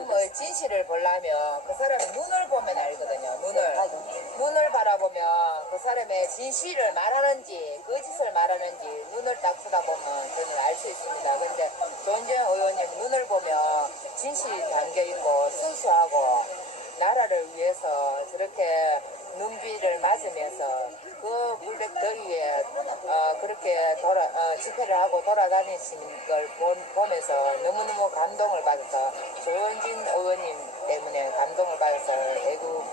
뭐 진실을 보려면 그 사람의 눈을 보면 알거든요. 눈을 눈을 바라보면 그 사람의 진실을 말하는지 거짓을 말하는지 눈을 딱 쳐다보면 저는 알 수 있습니다. 근데 조은정 의원님 눈을 보면 진실이 담겨 있고 순수하고 나라를 위해서 저렇게 눈비를 맞으면서 그 물백 더위에 어, 그렇게 돌아, 어, 집회를 하고 돌아다니시는 걸 본- 보면서 너무너무 감동을 받아서 조현진 의원님 때문에 감동을 받아서 애국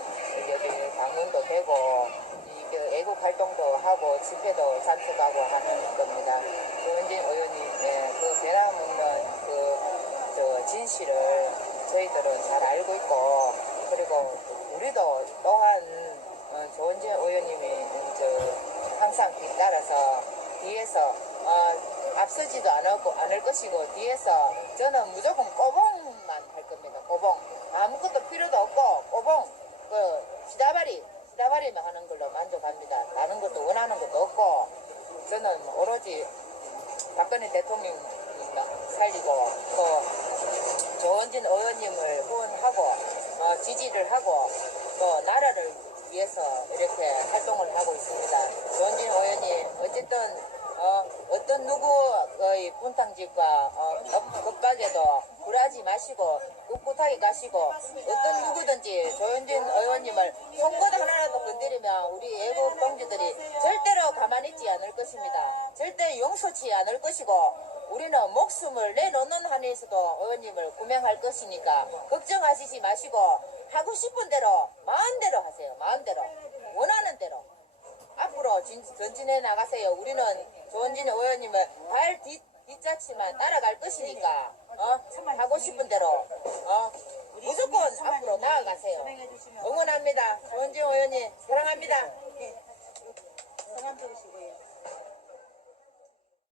여기 방문도 되고 이 애국 활동도 하고 집회도 참석하고 하는 겁니다. 조현진 의원님의 그 변함없는 그저 진실을 저희들은 잘 알고 있고 그리고 우리도 또한 어, 조은진 의원님이 저 항상 뒤따라서 뒤에서 어, 앞서지도 않았고 않을 것이고 뒤에서 저는 무조건 꼬봉만 할 겁니다. 꼬봉 아무것도 필요도 없고 꼬봉 그 시다바리 시다바리만 하는 걸로 만족합니다. 다른 것도 원하는 것도 없고 저는 오로지 박근혜 대통령 살리고 또 조원진 의원님을 후원하고 어, 지지를 하고 또 나라를 위해서 이렇게 활동을 하고 있습니다. 누구의 분탕집과 어, 업- 급박에도 굴하지 마시고 꿋꿋하게 가시고 어떤 누구든지 조현진 의원님을 손바닥 하나라도 건드리면 우리 애국 동지들이 절대로 가만히 있지 않을 것입니다. 절대 용서치 않을 것이고 우리는 목숨을 내놓는 한에서도 의원님을 구명할 것이니까 걱정하시지 마시고 하고 싶은 대로 마음대로 하세요. 마음대로 원하는 대로 앞으로 진- 전진해 나가세요. 우리는 조원진 의원님을 뒷자치만 따라갈 것이니까 어? 하고 싶은 대로